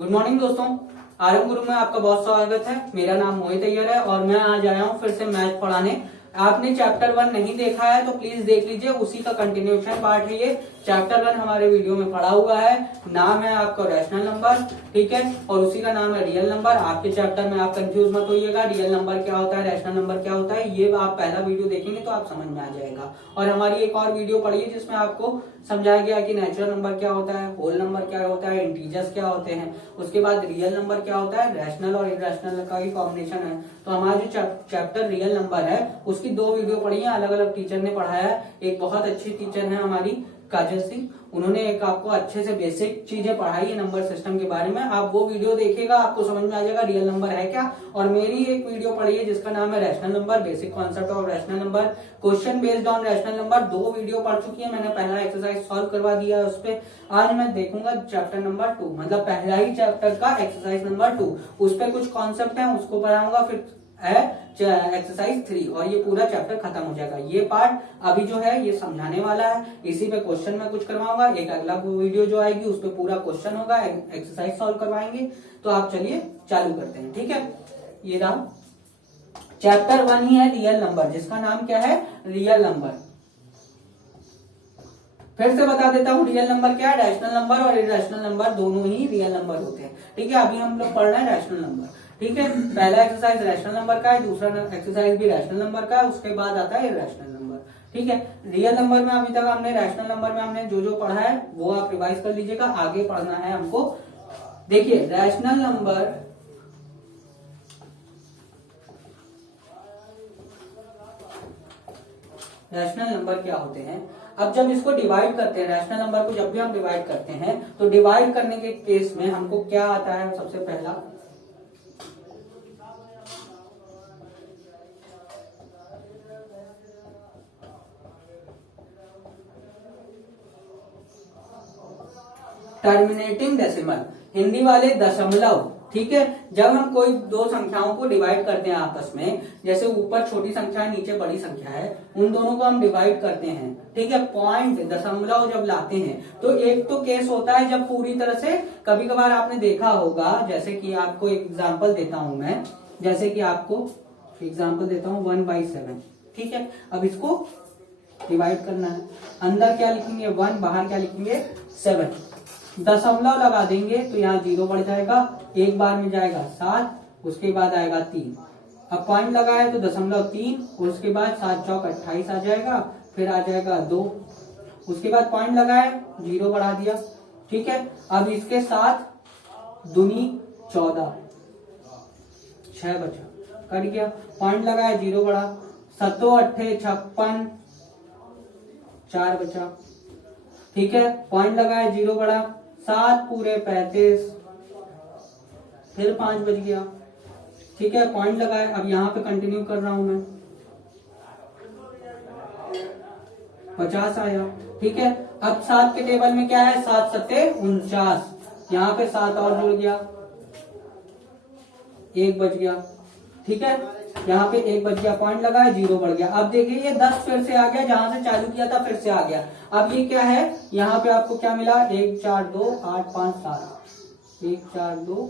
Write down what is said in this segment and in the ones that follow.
Good morning दोस्तों। RM गुरु में आपका बहुत स्वागत है। मेरा नाम मोहित अय्यर है और मैं आज आया हूँ फिर से मैथ पढ़ाने। आपने चैप्टर 1 नहीं देखा है तो प्लीज देख लीजिए, उसी का कंटिन्यूशन पार्ट है ये। चैप्टर 1 हमारे वीडियो में पढ़ा हुआ है। नाम है आपका रैशनल नंबर, ठीक है, और उसी का नाम है रियल नंबर। आपके चैप्टर में आप कंफ्यूज मत होइएगा, रियल नंबर क्या होता है, रैशनल नंबर क्या होता है, ये आप पहला वीडियो देखेंगे तो आप समझ में आ जाएगा। और हमारी एक और वीडियो पढ़िए जिसमें आपको समझाया गया कि नेचुरल नंबर क्या होता है, होल नंबर क्या होता है, इंटीजर्स क्या होते हैं, उसके बाद रियल नंबर क्या होता है, रैशनल और इरैशनल का ही कॉम्बिनेशन है। तो हमारा जो चैप्टर रियल नंबर है उसकी 2 वीडियो पढ़ी है, अलग अलग टीचर ने पढ़ाया है। एक बहुत अच्छी टीचर है हमारी काजल सिंह, उन्होंने एक आपको अच्छे से बेसिक चीजें पढ़ाई है नंबर सिस्टम के बारे में। आप वो वीडियो देखिएगा, आपको समझ में आ जाएगा रियल नंबर है क्या। और मेरी एक वीडियो पढ़ी है जिसका नाम है rational number, basic concept of rational number, question based on rational number. 2 video पढ़ चुकी है मैंने, पहला एक्सरसाइज सॉल्व करवा दिया है उस पे। आज मैं देखूंगा चैप्टर नंबर 2, मतलब पहला ही चैप्टर का एक्सरसाइज नंबर 2, उस पे कुछ कॉन्सेप्ट है उसको पढ़ाऊंगा। फिर है एक्सरसाइज 3 और ये पूरा चैप्टर खत्म हो जाएगा। ये पार्ट अभी जो है ये समझाने वाला है, इसी पे क्वेश्चन में कुछ करवाऊंगा। एक अगला वीडियो जो आएगी उस पे पूरा क्वेश्चन होगा, एक्सरसाइज सॉल्व करवाएंगे। तो आप चलिए चालू करते हैं, ठीक है। ये रहा चैप्टर 1 ही है रियल नंबर, जिसका नाम क्या है, रियल नंबर। फिर से बता देता हूँ रियल नंबर क्या है। रैशनल नंबर और इरैशनल नंबर दोनों ही रियल नंबर होते हैं, ठीक है। अभी हम लोग पढ़ रहे हैं रैशनल नंबर, ठीक है। पहला एक्सरसाइज रैशनल नंबर का है, दूसरा एक्सरसाइज भी रैशनल नंबर का है, उसके बाद आता है इरैशनल नंबर, ठीक है। रियल नंबर में अभी तक हमने, रैशनल नंबर में हमने जो जो पढ़ा है वो आप रिवाइज कर लीजिएगा, आगे पढ़ना है हमको। देखिए रैशनल नंबर क्या होते हैं। अब जब इसको डिवाइड करते हैं, रैशनल नंबर को जब भी हम डिवाइड करते हैं तो डिवाइड करने के केस में हमको क्या आता है, सबसे पहला टर्मिनेटिंग डेसिमल, हिंदी वाले दशमलव, ठीक है। जब हम कोई 2 संख्याओं को डिवाइड करते हैं आपस में, जैसे ऊपर छोटी संख्या है नीचे बड़ी संख्या है, उन दोनों को हम डिवाइड करते हैं, ठीक है। पॉइंट दशमलव जब लाते हैं तो एक तो केस होता है जब पूरी तरह से, कभी कभार आपने देखा होगा, जैसे कि आपको एग्जाम्पल देता हूं मैं, जैसे कि आपको एग्जाम्पल देता हूं 1/7, ठीक है। अब इसको डिवाइड करना है, अंदर क्या लिखेंगे 1, बाहर क्या लिखेंगे 7, दशमलव लगा देंगे तो यहाँ 0 बढ़ जाएगा, एक बार में जाएगा 7, उसके बाद आएगा 3। अब पॉइंट लगा है तो 0.3, उसके बाद 7 चौक 28 आ जाएगा, फिर आ जाएगा 2, उसके बाद पॉइंट लगा है 0 बढ़ा दिया, ठीक है। अब इसके साथ दूनी 14, 6 बचा, कट गया। पॉइंट लगा है 0 बढ़ा, 7 8 56, 4 बचा, ठीक है। पॉइंट लगा है 0 बढ़ा, 7 पूरे 35, फिर 5 बच गया, ठीक है। पॉइंट लगा है, अब यहाँ पे कंटिन्यू कर रहा हूं मैं, 50 आया, ठीक है। अब 7 के टेबल में क्या है, 7 7 49, यहाँ पे 7 और जुड़ गया, 1 बच गया, ठीक है। यहाँ पे 1 बच गया, पॉइंट लगा है 0 बढ़ गया। अब देखिए ये 10 फिर से आ गया, जहां से चालू किया था फिर से आ गया। अब ये क्या है, यहाँ पे आपको क्या मिला, 1 4 2 8 5 7, 1 4 2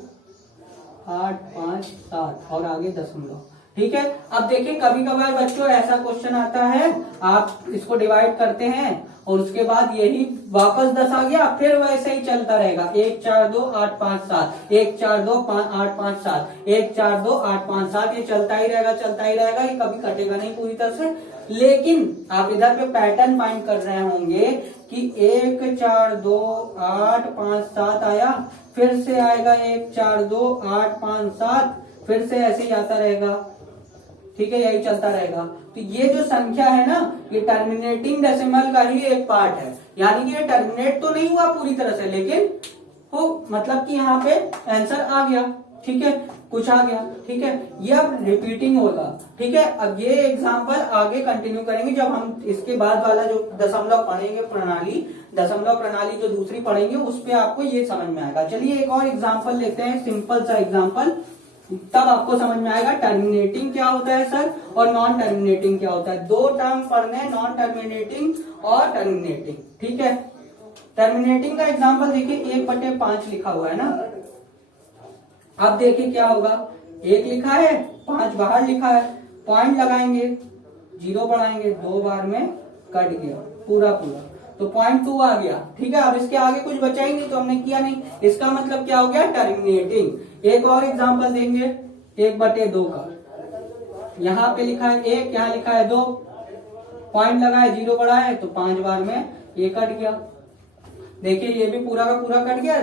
8 5 7 और आगे दशमलव, ठीक है। अब देखिए कभी कभार बच्चों ऐसा क्वेश्चन आता है, आप इसको डिवाइड करते हैं और उसके बाद यही वापस 10 आ गया, फिर वैसे ही चलता रहेगा, 1 4 2 8 5 7, 1 4 2 8 5 7, 1 4 2 8 5 7, ये चलता ही रहेगा, चलता ही रहेगा, ये कभी कटेगा नहीं पूरी तरह से। लेकिन आप इधर पे पैटर्न फाइंड कर रहे होंगे कि 1 4 2 8 5 7 आया, फिर से आएगा 1 4 2 8 5 7, फिर से ऐसे ही आता रहेगा, ठीक है, यही चलता रहेगा। तो ये जो संख्या है ना, ये टर्मिनेटिंग डेसिमल का ही एक पार्ट है, यानी कि ये टर्मिनेट तो नहीं हुआ पूरी तरह से, लेकिन वो मतलब कि यहाँ पे आंसर आ गया, ठीक है, कुछ आ गया, ठीक है। ये अब रिपीटिंग होगा, ठीक है। अब ये एग्जांपल आगे कंटिन्यू करेंगे जब हम इसके बाद वाला जो दशमलव पढ़ेंगे प्रणाली, दशमलव प्रणाली जो दूसरी पढ़ेंगे उस पे आपको ये समझ में आएगा। चलिए एक और एग्जाम्पल लेते हैं, सिंपल सा एग्जाम्पल, तब आपको समझ में आएगा टर्मिनेटिंग क्या होता है सर और नॉन टर्मिनेटिंग क्या होता है। 2 टर्म पढ़ने, नॉन टर्मिनेटिंग और टर्मिनेटिंग, ठीक है। टर्मिनेटिंग का एग्जांपल देखिए 1/5 लिखा हुआ है ना, अब देखिए क्या होगा, 1 लिखा है, 5 बाहर लिखा है, पॉइंट लगाएंगे, 0 बढ़ाएंगे, 2 बार में कट गया पूरा पूरा, तो 0.2 आ गया। ठीक है, अब इसके आगे कुछ बचा ही नहीं तो हमने किया नहीं, इसका मतलब क्या हो गया, टर्मिनेटिंग। एक और एग्जांपल देंगे 1/2 का, यहाँ पे लिखा है 1, यहाँ लिखा है 2, पॉइंट लगा है, 0 बढ़ा है, तो 5 बार में ये कट गया। देखिए ये भी पूरा का पूरा कट गया,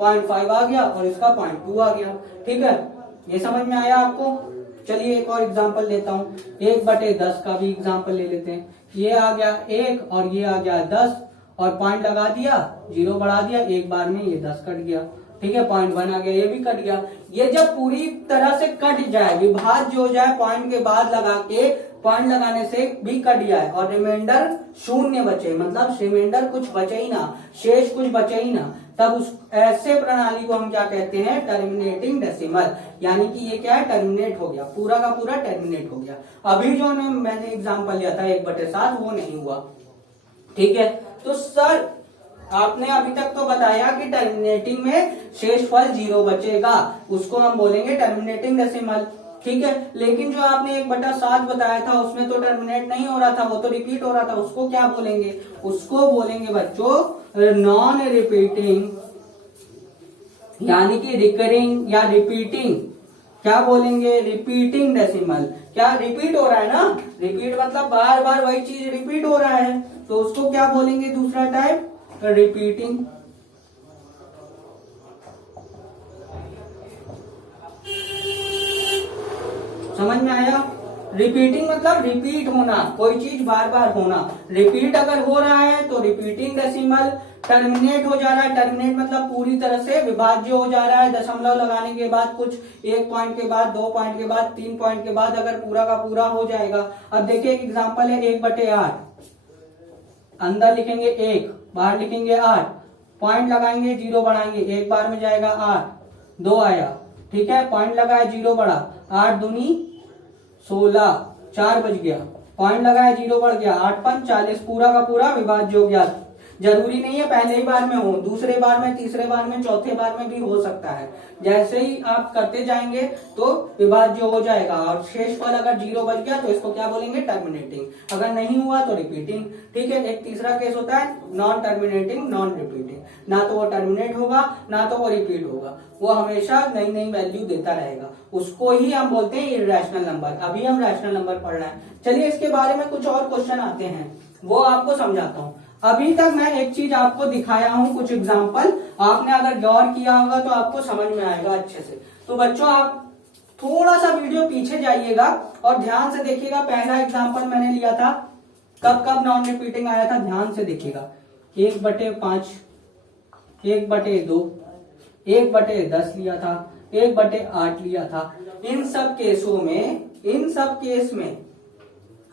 0.5 आ गया और इसका 0.2 आ गया। ठीक है, ये समझ में आया आपको। चलिए एक और एग्जांपल लेता हूँ, 1/10 का भी एग्जांपल ले लेते हैं। ये आ गया 1 और ये आ गया 10 और पॉइंट लगा दिया, 0 बढ़ा दिया, एक बार में ये 10 कट गया। ठीक है, 0.1 आ गया, ये भी कट गया। ये जब पूरी तरह से कट जाए, विभाज्य हो जाए, पॉइंट के बाद लगा के, पॉइंट लगाने से भी कट जाए और रिमाइंडर शून्य बचे, मतलब रिमाइंडर कुछ बचे ही ना, शेष कुछ बचे ही ना, तब उस ऐसे प्रणाली को हम क्या कहते हैं, टर्मिनेटिंग डेसिमल। यानी कि ये क्या है, टर्मिनेट हो गया, पूरा का पूरा टर्मिनेट हो गया। अभी जो मैंने एग्जांपल लिया था 1/7 वो नहीं हुआ। ठीक है, तो सर आपने अभी तक तो बताया कि टर्मिनेटिंग में शेषफल 0 बचेगा, उसको हम बोलेंगे टर्मिनेटिंग डेसिमल। ठीक है, लेकिन जो आपने 1/7 बताया था उसमें तो टर्मिनेट नहीं हो रहा था, वो तो रिपीट हो रहा था, उसको क्या बोलेंगे, उसको बोलेंगे बच्चों नॉन रिपीटिंग, यानी कि रिकरिंग या रिपीटिंग। क्या बोलेंगे, रिपीटिंग डेसिमल। क्या रिपीट हो रहा है ना, रिपीट मतलब बार बार वही चीज रिपीट हो रहा है, तो उसको क्या बोलेंगे, दूसरा टाइप रिपीटिंग। समझ में आया, रिपीटिंग मतलब रिपीट होना, कोई चीज बार बार होना। रिपीट अगर हो रहा है तो रिपीटिंग डेसिमल। टर्मिनेट हो जा रहा है, टर्मिनेट मतलब पूरी तरह से विभाज्य हो जा रहा है, दशमलव लगाने के बाद कुछ 1 पॉइंट के बाद, 2 पॉइंट के बाद, 3 पॉइंट के बाद अगर पूरा का पूरा हो जाएगा। अब देखिए एक एग्जांपल है 1/8, अंदर लिखेंगे 1, बाहर लिखेंगे 8, पॉइंट लगाएंगे, 0 बढ़ाएंगे, एक बार में जाएगा 8, 2 आया। ठीक है, पॉइंट लगाया, 0 बढ़ा, 8 दूनी 16, 4 बज गया, पॉइंट लगाया, 0 बढ़ गया, 8 5 40, पूरा का पूरा विभाज्य हो गया। जरूरी नहीं है पहले ही बार में हो, दूसरे बार में, तीसरे बार में, चौथे बार में भी हो सकता है। जैसे ही आप करते जाएंगे तो विभाज्य हो जाएगा। और शेषफल अगर 0 बच गया तो इसको क्या बोलेंगे, टर्मिनेटिंग। अगर नहीं हुआ तो रिपीटिंग। ठीक है, एक तीसरा केस होता है नॉन टर्मिनेटिंग, नॉन रिपीटिंग। ना तो वो टर्मिनेट होगा, ना तो वो रिपीट होगा, वो हमेशा नई नई वैल्यू देता रहेगा। उसको ही हम बोलते हैं इर्रेशनल नंबर। अभी हम रैशनल नंबर पढ़ रहे हैं। चलिए इसके बारे में कुछ और क्वेश्चन आते हैं, वो आपको समझाता हूँ। अभी तक मैं एक चीज आपको दिखाया हूं, कुछ एग्जाम्पल, आपने अगर गौर किया होगा तो आपको समझ में आएगा अच्छे से। तो बच्चों आप थोड़ा सा वीडियो पीछे जाइएगा और ध्यान से देखिएगा। पहला एग्जाम्पल मैंने लिया था, कब कब नॉन रिपीटिंग आया था, ध्यान से देखिएगा। 1/5, 1/2, 1/10 लिया था, 1/8 लिया था। इन सब केसों में, इन सब केस में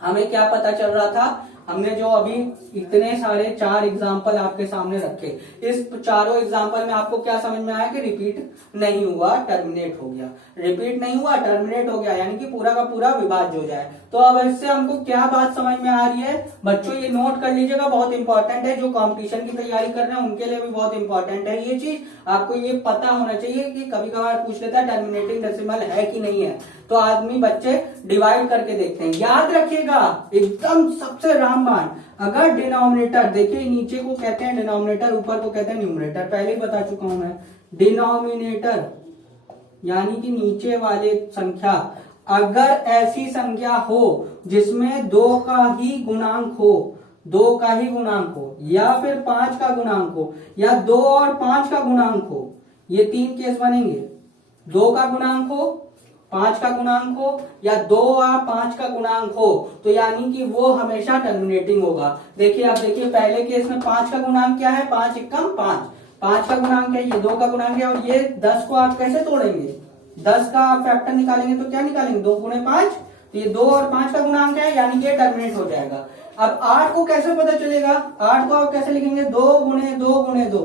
हमें क्या पता चल रहा था, हमने जो अभी इतने सारे 4 एग्जाम्पल आपके सामने रखे, इस चारों एग्जाम्पल में आपको क्या समझ में आया कि रिपीट नहीं हुआ, टर्मिनेट हो गया। रिपीट नहीं हुआ, टर्मिनेट हो गया, यानी कि पूरा का पूरा विभाज्य हो जाए। तो अब इससे हमको क्या बात समझ में आ रही है बच्चों, ये नोट कर लीजिएगा, बहुत इंपॉर्टेंट है। जो कंपटीशन की तैयारी कर रहे हैं उनके लिए भी बहुत इंपॉर्टेंट है ये चीज। आपको ये पता होना चाहिए कि कभी कभार पूछ लेता है टर्मिनेटिंग डेसिमल है कि नहीं है, तो आदमी बच्चे डिवाइड करके देखते हैं। याद रखिएगा एकदम सबसे रामबाण, अगर डिनोमिनेटर, देखिए नीचे को कहते हैं डिनोमिनेटर, ऊपर को कहते हैं न्यूमरेटर, पहले ही बता चुका हूं मैं। डिनोमिनेटर यानी कि नीचे वाले संख्या, अगर ऐसी संख्या हो जिसमें 2 का ही गुणांक हो, 2 का ही गुणांक हो, या फिर 5 का गुणांक हो, या 2 और 5 का गुणांक हो, ये 3 केस बनेंगे। 2 का गुणांक हो, 5 का गुणांक हो, या 2 और 5 का गुणांक हो, तो यानी कि वो हमेशा टर्मिनेटिंग होगा। देखिए आप देखिए पहले केस में 5 का गुणांक क्या है, 5 एकम 5, 5 का गुणांक है, ये 2 का गुणांक है, और ये 10 को आप कैसे तोड़ेंगे, 10 का आप फैक्टर निकालेंगे तो क्या निकालेंगे, 2 गुणे 5, तो ये 2 और 5 का गुणांक है, यानी कि ये टर्मिनेट हो जाएगा। अब 8 को कैसे पता चलेगा, 8 को आप कैसे लिखेंगे, 2 गुणे 2 गुणे 2,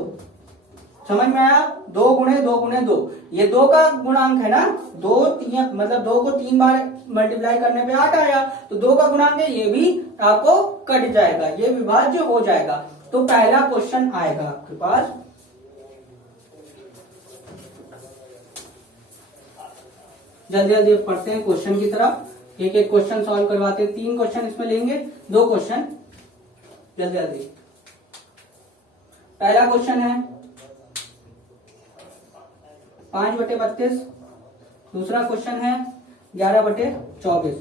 समझ में आया, 2 गुणे 2 गुणे 2, ये 2 का गुणांक है ना, 2 3 मतलब 2 को 3 बार मल्टीप्लाई करने पे 8 आया, तो 2 का गुणांक है, ये भी आपको कट जाएगा, ये विभाज्य हो जाएगा। तो पहला क्वेश्चन आएगा आपके पास, जल्दी जल्दी पढ़ते हैं क्वेश्चन की तरफ, एक एक क्वेश्चन सॉल्व करवाते हैं। 3 क्वेश्चन इसमें लेंगे, 2 क्वेश्चन, जल्दी जल्दी। पहला क्वेश्चन है 5/32, दूसरा क्वेश्चन है 11/24।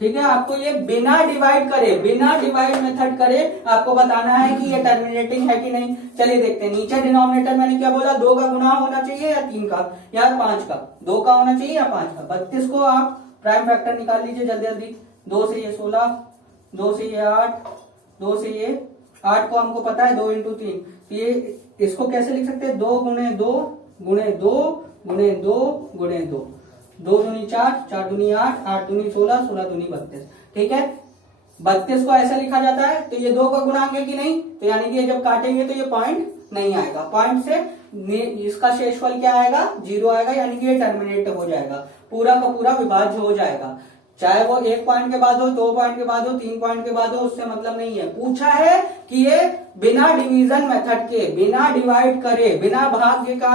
ठीक है, आपको ये बिना डिवाइड करे, बिना डिवाइड मेथड करे आपको बताना है कि ये टर्मिनेटिंग है कि नहीं। चलिए देखते हैं। नीचे डिनोमिनेटर मैंने क्या बोला, 2 का गुना होना चाहिए या 3 का या 5 का, 2 का होना चाहिए या 5 का। 32 को आप प्राइम फैक्टर निकाल लीजिए जल्दी जल्दी। 2 से ये 16, 2 से ये 8, 2 से ये 8 को हमको पता है 2 × 3, ये इसको कैसे लिख सकते हैं, 2 × 2 × 2 × 2 × 2, 2 दूनी 4, 4 दूनी 8, 8 दूनी 16, 16 दूनी 32। ठीक है, 32 को ऐसा लिखा जाता है। तो ये 2 का गुणांक है कि नहीं, तो यानी कि जब काटेंगे तो ये पॉइंट नहीं आएगा, पॉइंट से इसका शेषफल क्या आएगा, 0 आएगा, यानी कि ये टर्मिनेट हो जाएगा, पूरा का पूरा विभाज्य हो जाएगा। चाहे वो 1 पॉइंट के बाद हो, 2 पॉइंट के बाद हो, 3 पॉइंट के बाद हो, उससे मतलब नहीं है। पूछा है कि ये बिना डिवीजन मेथड के, बिना डिवाइड करे, बिना भाग्य का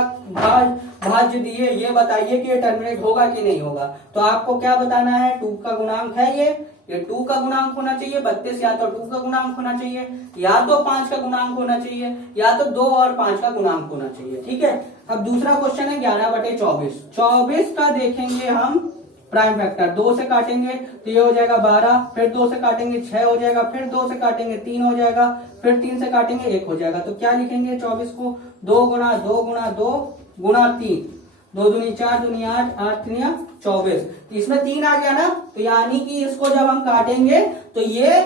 भाज्य दिए ये बताइए कि ये टर्मिनेट होगा कि नहीं होगा। तो आपको क्या बताना है, 2 का गुणांक है ये 2 का गुणांक होना चाहिए। 32 या तो 2 का गुणांक होना चाहिए, या तो 5 का गुणांक होना चाहिए, या तो 2 और 5 का गुणांक होना चाहिए। ठीक है, अब दूसरा क्वेश्चन है 11/24। 24 का देखेंगे हम प्राइम फैक्टर, 2 से काटेंगे तो ये हो जाएगा 12, फिर 2 से काटेंगे 6 हो जाएगा, फिर 2 से काटेंगे 3 हो जाएगा, फिर 3 से काटेंगे 1 हो जाएगा। तो क्या लिखेंगे 24 को, 2 × 2 × 2 × 3, 2 दूनी 4, दूनी 8, 8 3 24। इसमें 3 आ गया ना, तो यानी कि इसको जब हम काटेंगे तो ये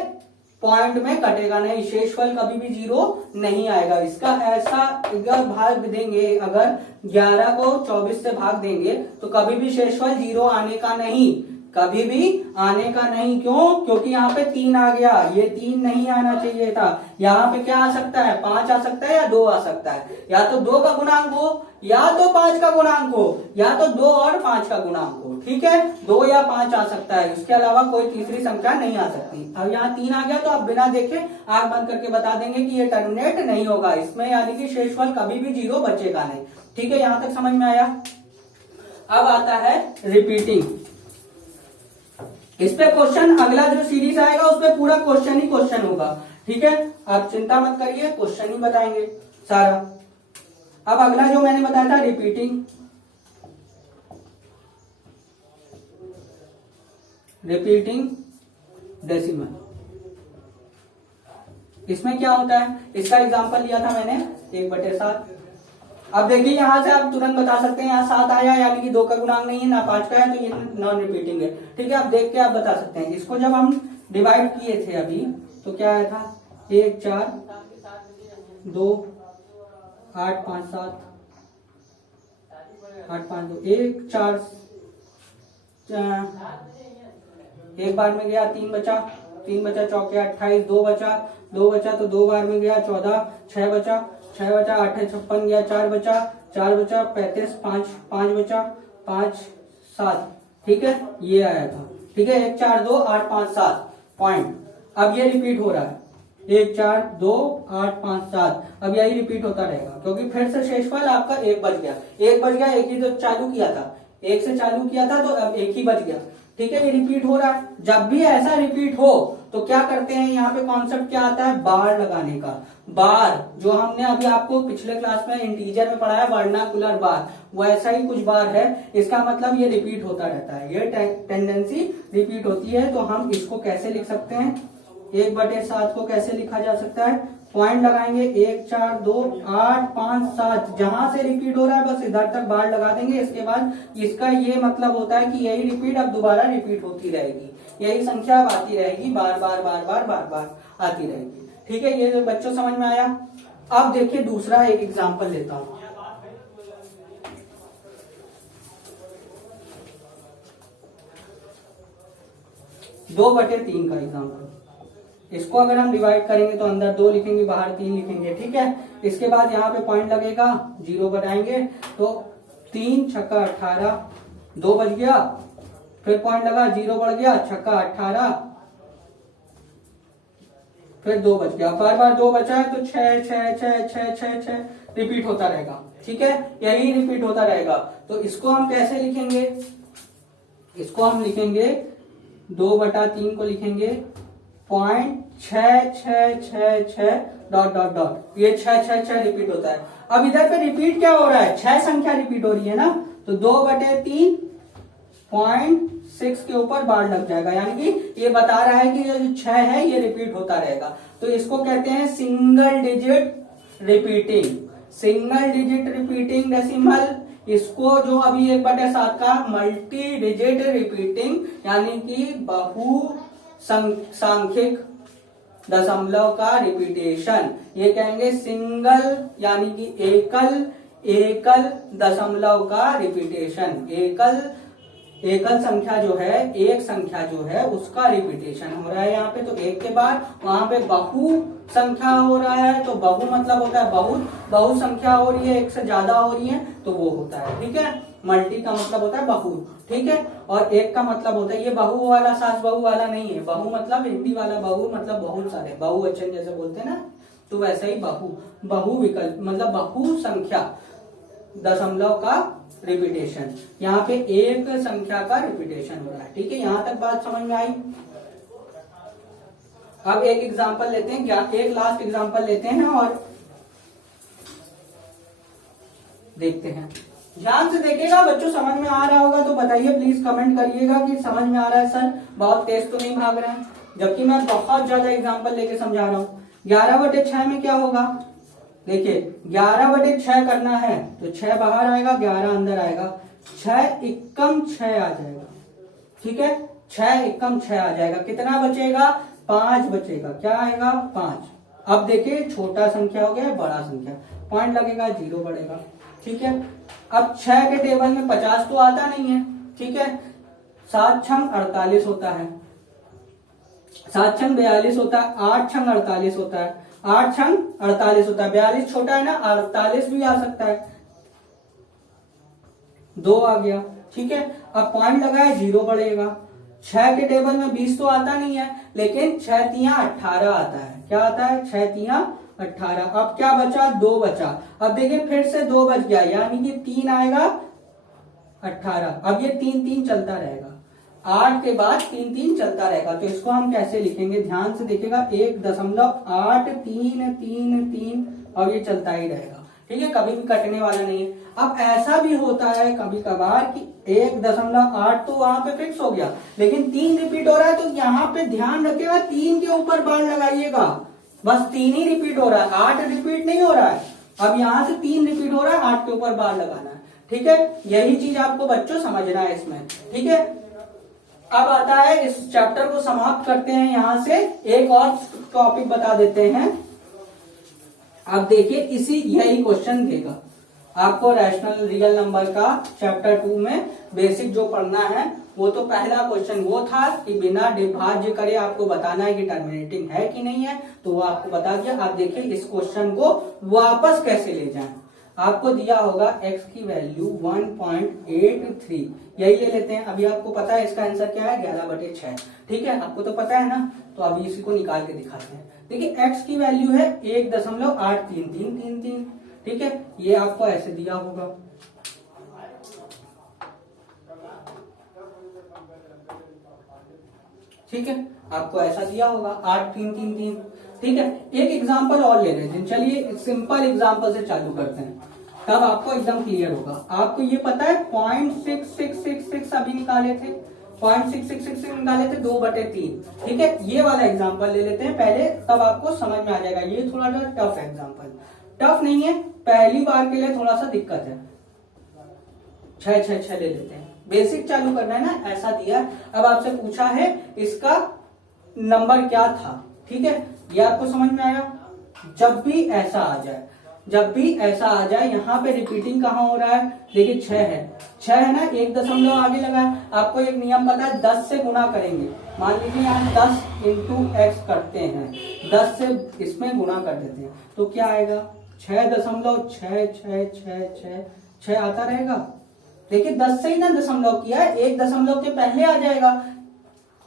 पॉइंट में कटेगा नहीं, शेषफल कभी भी 0 नहीं आएगा। इसका ऐसा अगर भाग देंगे, अगर 11 को 24 से भाग देंगे तो कभी भी शेषफल 0 आने का नहीं, कभी भी आने का नहीं। क्यों, क्योंकि यहाँ पे 3 आ गया, ये 3 नहीं आना चाहिए था। यहाँ पे क्या आ सकता है, 5 आ सकता है या 2 आ सकता है, या तो 2 का गुणांक हो, या तो 5 का गुणांक हो, या तो 2 और 5 का गुणांक हो। ठीक है, 2 या 5 आ सकता है, इसके अलावा कोई तीसरी संख्या नहीं आ सकती। अब यहाँ 3 आ गया तो आप बिना देखे आंख बंद करके बता देंगे कि ये टर्मिनेट नहीं होगा इसमें, यानी कि शेषफल कभी भी 0 बचेगा नहीं। ठीक है, यहां तक समझ में आया। अब आता है रिपीटिंग। इस पे क्वेश्चन, अगला जो सीरीज आएगा उस पे पूरा क्वेश्चन ही क्वेश्चन होगा। ठीक है, आप चिंता मत करिए, क्वेश्चन ही बताएंगे सारा। अब अगला जो मैंने बताया था रिपीटिंग, डेसिमल। इसमें क्या होता है, इसका एग्जांपल लिया था मैंने 1/7। अब देखिए यहां से आप तुरंत बता सकते हैं, यहाँ 7 आया यानी कि 2 का गुणांक नहीं है ना 5 का है, तो ये नॉन रिपीटिंग है। ठीक है, आप देख के आप बता सकते हैं। इसको जब हम डिवाइड किए थे अभी तो क्या आया था, 1 4 2 8 5 7 8 5 2 1 4 एक बार में गया, 3 बचा, 3 बचा चौके 28, 2 बचा, 2 बचा तो 2 बार में गया 14, 6 बचा, 6 बचा, 8 56 गया, 4 बचा, 4 बचा 35, 5 बचा, 5 7। ठीक है, ये आया था। ठीक है, 1 4 2 8 5 7 पॉइंट। अब ये रिपीट हो रहा है, 1 4 2 8 5 7। अब यही रिपीट होता रहेगा, क्योंकि फिर से शेषफल आपका 1 बच गया, 1 बच गया, 1 ही तो चालू किया था, 1 से चालू किया था, तो अब 1 ही बच गया। ठीक है, ये रिपीट हो रहा है। जब भी ऐसा रिपीट हो तो क्या करते हैं, यहाँ पे कॉन्सेप्ट क्या आता है, बार लगाने का। बार जो हमने अभी आपको पिछले क्लास में इंटीजर में पढ़ाया, वर्नाकुलर बार, वैसा ही कुछ बार है। इसका मतलब ये रिपीट होता रहता है, ये टेंडेंसी रिपीट होती है। तो हम इसको कैसे लिख सकते हैं, 1/7 को कैसे लिखा जा सकता है, पॉइंट लगाएंगे 1 4 2 8 5 7, जहां से रिपीट हो रहा है बस इधर तक बार लगा देंगे। इसके बाद इसका ये मतलब होता है कि यही रिपीट अब दोबारा रिपीट होती रहेगी, यही संख्या अब आती रहेगी, बार बार बार बार बार बार आती रहेगी। ठीक है, ये बच्चों समझ में आया। अब देखिए दूसरा एक एग्जाम्पल लेता हूं। 2/3 का एग्जाम्पल। इसको अगर हम डिवाइड करेंगे तो अंदर 2 लिखेंगे, बाहर 3 लिखेंगे। ठीक है, इसके बाद यहाँ पे पॉइंट लगेगा, 0 बनाएंगे तो 3 छक्का 18, 2 बच गया, फिर पॉइंट लगा, 0 बढ़ गया, छक्का 18, फिर 2 बच गया, बार बार 2 बचा है तो 6 6 6 6 6 6 रिपीट होता रहेगा। ठीक है, यही रिपीट होता रहेगा। तो इसको हम कैसे लिखेंगे, इसको हम लिखेंगे 2/3 को लिखेंगे 0.6666 डॉट डॉट डॉट, ये 6 रिपीट होता है। अब इधर पे रिपीट क्या हो रहा है, 6 संख्या रिपीट हो रही है ना, तो 2/3 0.6 के ऊपर बार लग जाएगा, यानी कि ये बता रहा है कि ये जो 6 है ये रिपीट होता रहेगा। तो इसको कहते हैं single digit repeating, single digit repeating decimal. इसको जो अभी 1/7 का मल्टी डिजिट रिपीटिंग, यानी कि बहु सांख्यिक दशमलव का रिपीटेशन, ये कहेंगे सिंगल, यानी कि एकल दशमलव का रिपीटेशन। एकल संख्या जो है, एक संख्या जो है उसका रिपीटेशन हो रहा है यहाँ पे, तो एक के बाद वहां पे बहु संख्या हो रहा है, तो बहु मतलब होता है बहुत संख्या हो रही है, एक से ज्यादा हो रही है तो वो होता है, ठीक है। मल्टी का मतलब होता है बहु, ठीक है, और एक का मतलब होता है, ये बहु वाला सास बहु वाला नहीं है, बहु मतलब हिंदी वाला बहु मतलब बहुत सारे, बहुवचन जैसे बोलते हैं ना, तो वैसे ही बहु विकल्प मतलब बहु संख्या दशमलव का रिपीटेशन, यहाँ पे एक संख्या का रिपीटेशन हो रहा है, ठीक है। यहां तक बात समझ में आई। अब एक एग्जांपल लेते हैं, एक लास्ट एग्जांपल लेते हैं और देखते हैं। ध्यान से देखिएगा बच्चों, समझ में आ रहा होगा तो बताइए, प्लीज कमेंट करिएगा कि समझ में आ रहा है सर, बहुत तेज तो नहीं भाग रहे हैं, जबकि मैं बहुत ज्यादा एग्जांपल लेके समझा रहा हूँ। 11/6 में क्या होगा, देखिए 11/6 करना है तो 6 बाहर आएगा, 11 अंदर आएगा, 6 एकम 6 आ जाएगा, ठीक है, 6 एकम 6 आ जाएगा। कितना बचेगा, 5 बचेगा, क्या आएगा 5। अब देखिए छोटा संख्या हो गया, बड़ा संख्या, पॉइंट लगेगा, 0 बढ़ेगा, ठीक है। अब 6 के टेबल में 50 तो आता नहीं है, ठीक है, 7 छंग 48 होता है, 7 छंग 42 होता है, 8 छंग 48 होता है, 8 छंग 48 होता है, 42 छोटा है ना, 48 भी आ सकता है, 2 आ गया, ठीक है। अब पॉइंट लगाए, 0 बढ़ेगा। 6 के टेबल में 20 तो आता नहीं है, लेकिन 6 तिया 18 आता है, क्या आता है, 6 तिया 18। अब क्या बचा, 2 बचा। अब देखिए फिर से 2 बच गया, यानी कि 3 आएगा 18। अब ये 3 चलता रहेगा, 8 के बाद 3 चलता रहेगा, तो इसको हम कैसे लिखेंगे, ध्यान से देखिएगा, 1.833 और ये चलता ही रहेगा, ठीक है, कभी भी कटने वाला नहीं है। अब ऐसा भी होता है कभी कभार कि 1.8 तो वहां पे फिक्स हो गया, लेकिन 3 रिपीट हो रहा है, तो यहाँ पे ध्यान रखिएगा 3 के ऊपर बार लगाइएगा, बस 3 ही रिपीट हो रहा है, 8 रिपीट नहीं हो रहा है। अब यहाँ से 3 रिपीट हो रहा है, 8 के ऊपर बार लगाना है, ठीक है, यही चीज आपको बच्चों समझना है इसमें, ठीक है। अब आता है, इस चैप्टर को समाप्त करते हैं, यहां से एक और टॉपिक बता देते हैं। अब देखिए यही क्वेश्चन देगा आपको रैशनल रियल नंबर का चैप्टर 2 में बेसिक जो पढ़ना है, वो तो पहला क्वेश्चन वो था कि बिना विभाज्य करे आपको बताना है कि टर्मिनेटिंग है कि नहीं है, तो वो आपको बता दिया। आप देखिए इस क्वेश्चन को वापस कैसे ले जाएं। आपको दिया होगा x की वैल्यू 1.83, यही ले लेते हैं। अभी आपको पता है इसका आंसर क्या है, 11/6, ठीक है, आपको तो पता है ना, तो अभी इसी को निकाल के दिखाते हैं। देखिए x की वैल्यू है 1.8333, ठीक है, ये आपको ऐसे दिया होगा, ठीक है, आपको ऐसा दिया होगा 8333, ठीक है। एक एग्जांपल और ले लेते हैं, चलिए सिंपल एग्जांपल से चालू करते हैं, तब आपको एकदम क्लियर होगा। आपको ये पता है 0.6666 अभी निकाले थे, 0.6666 निकाले थे 2/3, ठीक है। ये वाला एग्जांपल ले लेते हैं पहले, तब आपको समझ में आ जाएगा। ये थोड़ा सा टफ एग्जांपल, टफ नहीं है, पहली बार के लिए थोड़ा सा दिक्कत है। 6 ले लेते हैं, बेसिक चालू करना है ना, ऐसा दिया। अब आपसे पूछा है इसका नंबर क्या था, ठीक है, ये आपको समझ में आया। जब भी ऐसा आ जाए, यहाँ पे रिपीटिंग कहाँ हो रहा है, देखिए 6 है ना, 1 दशमलव आगे लगा है। आपको एक नियम पता है, 10 से गुणा करेंगे, मान लीजिए यहाँ 10 × x करते हैं, 10 से इसमें गुणा कर देते हैं, तो क्या आएगा, 6.6 आता रहेगा। देखिए 10 से ही ना दशमलव किया है, 1 दशमलव के पहले आ जाएगा,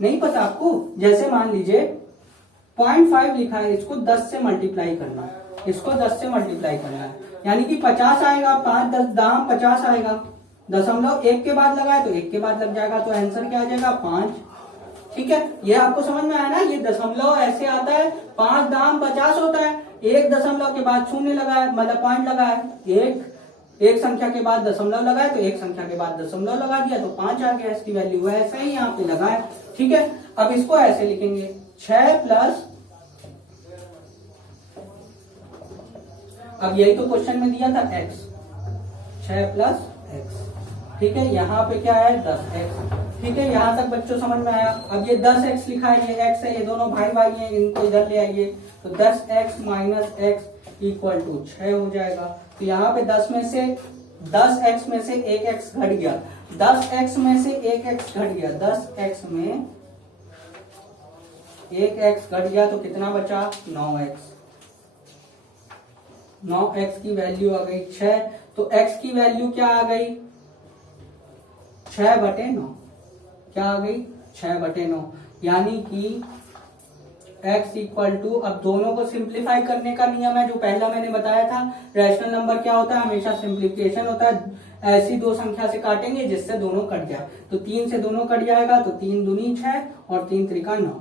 नहीं पता आपको। जैसे मान लीजिए 0.5 लिखा है, इसको 10 से मल्टीप्लाई करना है, इसको 10 से मल्टीप्लाई करना है, यानी कि 50 आएगा, 5 10 दाम 50 आएगा, दशमलव एक के बाद लगाए तो एक के बाद लग जाएगा, तो आंसर क्या आ जाएगा 5। ठीक है, ये आपको समझ में आया ना, ये दशमलव ऐसे आता है, 5 दाम 50 होता है, एक दशमलव के बाद शून्य लगाया मतलब पॉइंट लगाया, एक संख्या के बाद दशमलव लगाए तो एक संख्या के बाद दशमलव लगा दिया तो 5 आ गया इसकी वैल्यू, वैसे ही यहाँ पे लगाए। ठीक है, अब इसको ऐसे लिखेंगे 6 प्लस, अब यही तो क्वेश्चन में दिया था x, 6 प्लस x। ठीक है, यहाँ पे क्या है 10x। ठीक है, यहाँ तक बच्चों समझ में आया। अब ये 10x लिखा है, ये x है, ये दोनों भाई भाई हैं, इनको इधर ले आइए तो 10x minus x equal to 6 हो जाएगा। तो यहाँ पे 10x में से 1 x घट गया, 10x में से 1 x घट गया, 10x में 1 x घट गया तो कितना बचा 9x। 9x की वैल्यू आ गई 6, तो x की वैल्यू क्या आ गई 6/9, क्या आ गई 6/9, यानी कि x इक्वल टू, अब दोनों को सिंप्लीफाई करने का नियम है जो पहला मैंने बताया था, रैशनल नंबर क्या होता है हमेशा सिंप्लीफिकेशन होता है, ऐसी दो संख्या से काटेंगे जिससे दोनों कट जाए, तो 3 से दोनों कट जाएगा तो 3 दूनी 6 और 3 त्रिका 9,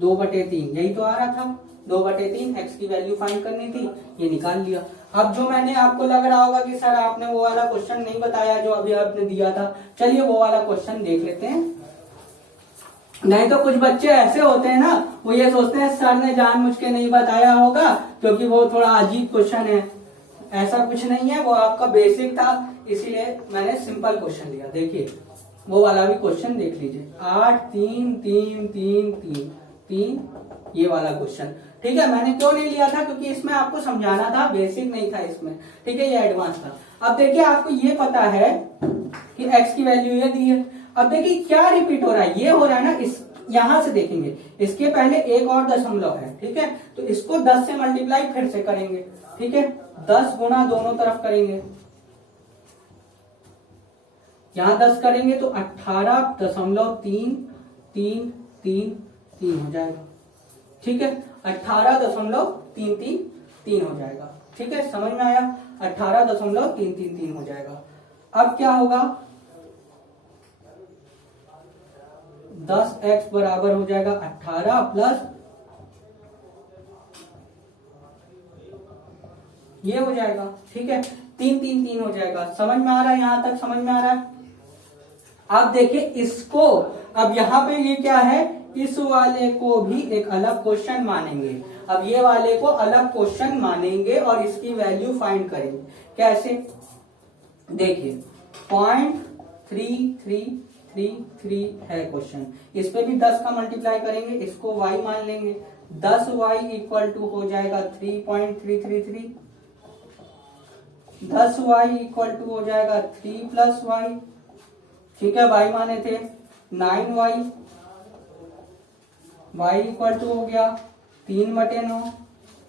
2/3 यही तो आ रहा था, 2/3 x की वैल्यू फाइंड करनी थी, ये निकाल लिया। अब जो मैंने आपको लग रहा होगा कि सर आपने वो वाला क्वेश्चन नहीं बताया जो अभी आपने दिया था, चलिए वो वाला क्वेश्चन देख लेते हैं। नहीं तो कुछ बच्चे ऐसे होते हैं ना, वो ये सोचते हैं सर ने जानबूझ के नहीं बताया होगा क्योंकि वो थोड़ा अजीब क्वेश्चन है, ऐसा कुछ नहीं है, वो आपका बेसिक था इसीलिए मैंने सिंपल क्वेश्चन लिया। देखिए वो वाला भी क्वेश्चन देख लीजिए, 8 3 3 3 3 3 ये वाला क्वेश्चन। ठीक है, मैंने क्यों नहीं लिया था क्योंकि इसमें आपको समझाना था, बेसिक नहीं था इसमें। ठीक है, ये एडवांस था। अब देखिए आपको ये पता है कि x की वैल्यू ये दी है, अब देखिए क्या रिपीट हो रहा है, ये हो रहा है ना, इस यहां से देखेंगे इसके पहले एक और दशमलव है। ठीक है, तो इसको 10 से मल्टीप्लाई फिर से करेंगे। ठीक है, 10 गुना दोनों तरफ करेंगे, यहां 10 करेंगे तो 18.33333 हो जाएगा। ठीक है, 18.333 हो जाएगा। ठीक है, समझ में आया, 18.333 हो जाएगा। अब क्या होगा 10x बराबर हो जाएगा 18 प्लस ये हो जाएगा। ठीक है, 3 3 3 हो जाएगा। समझ में आ रहा है, यहां तक समझ में आ रहा है। अब देखिए इसको, अब यहाँ पे ये क्या है, इस वाले को भी एक अलग क्वेश्चन मानेंगे। अब ये वाले को अलग क्वेश्चन मानेंगे और इसकी वैल्यू फाइंड करेंगे। कैसे, देखिए 0.3333 है क्वेश्चन, इस पे भी 10 का मल्टीप्लाई करेंगे, इसको y मान लेंगे, 10y इक्वल टू हो जाएगा 3.333, 10y इक्वल टू हो जाएगा 3 प्लस y। ठीक है, y माने थे 9y, y इक्वल टू हो गया 3/9,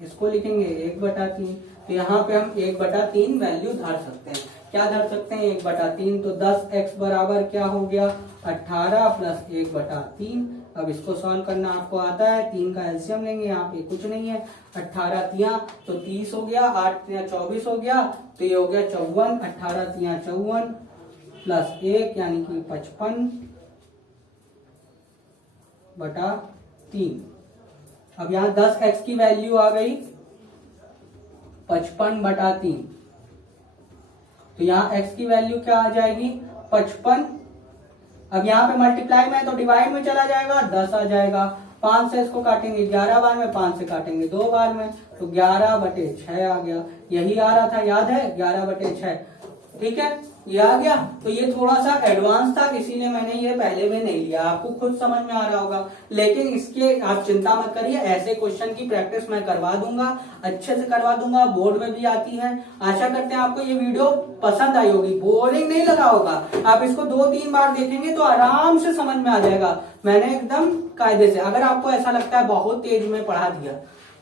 इसको लिखेंगे 1/3। तो यहाँ पे हम 1/3 वैल्यू धर सकते हैं। क्या धर सकते हैं 1/3, तो 10x बराबर क्या हो गया 18 प्लस 1/3। अब इसको सॉल्व करना आपको आता है, 3 का एलसीएम लेंगे, यहाँ पे कुछ नहीं है, 18 तिया तो 30 हो गया, 8 तिया 24 हो गया, तो ये हो गया 54, 18 तिया 54 प्लस 1 यानी कि 55/3। अब यहाँ 10x की वैल्यू आ गई 55/3, तो यहाँ x की वैल्यू क्या आ जाएगी 55। अब यहाँ पे मल्टीप्लाई में है तो डिवाइड में चला जाएगा, 10 आ जाएगा, 5 से इसको काटेंगे 11 बार में, 5 से काटेंगे 2 बार में, तो 11/6 आ गया। यही आ रहा था, याद है 11/6। ठीक है, ये आ गया। तो ये थोड़ा सा एडवांस था इसीलिए मैंने ये पहले में नहीं लिया, आपको खुद समझ में आ रहा होगा। लेकिन इसके आप चिंता मत करिए, ऐसे क्वेश्चन की प्रैक्टिस मैं करवा दूंगा, अच्छे से करवा दूंगा, बोर्ड में भी आती है। आशा करते हैं आपको ये वीडियो पसंद आई होगी, बोरिंग नहीं लगा होगा। आप इसको 2-3 बार देखेंगे तो आराम से समझ में आ जाएगा, मैंने एकदम कायदे से। अगर आपको ऐसा लगता है बहुत तेज में पढ़ा दिया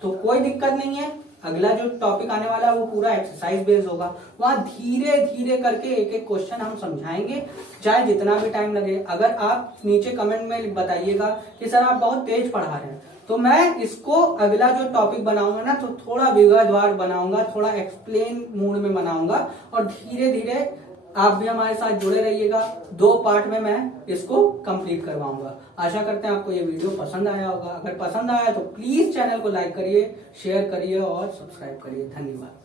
तो कोई दिक्कत नहीं है, अगला जो टॉपिक आने वाला है वो पूरा एक्सरसाइज बेस्ड होगा, वहां धीरे धीरे करके एक एक क्वेश्चन हम समझाएंगे, चाहे जितना भी टाइम लगे। अगर आप नीचे कमेंट में बताइएगा कि सर आप बहुत तेज पढ़ा रहे हैं, तो मैं इसको अगला जो टॉपिक बनाऊंगा ना तो थोड़ा विगतवार बनाऊंगा, थोड़ा एक्सप्लेन मूड में बनाऊंगा और धीरे धीरे आप भी हमारे साथ जुड़े रहिएगा। 2 पार्ट में मैं इसको कंप्लीट करवाऊंगा। आशा करते हैं आपको ये वीडियो पसंद आया होगा। अगर पसंद आया तो प्लीज चैनल को लाइक करिए, शेयर करिए और सब्सक्राइब करिए। धन्यवाद।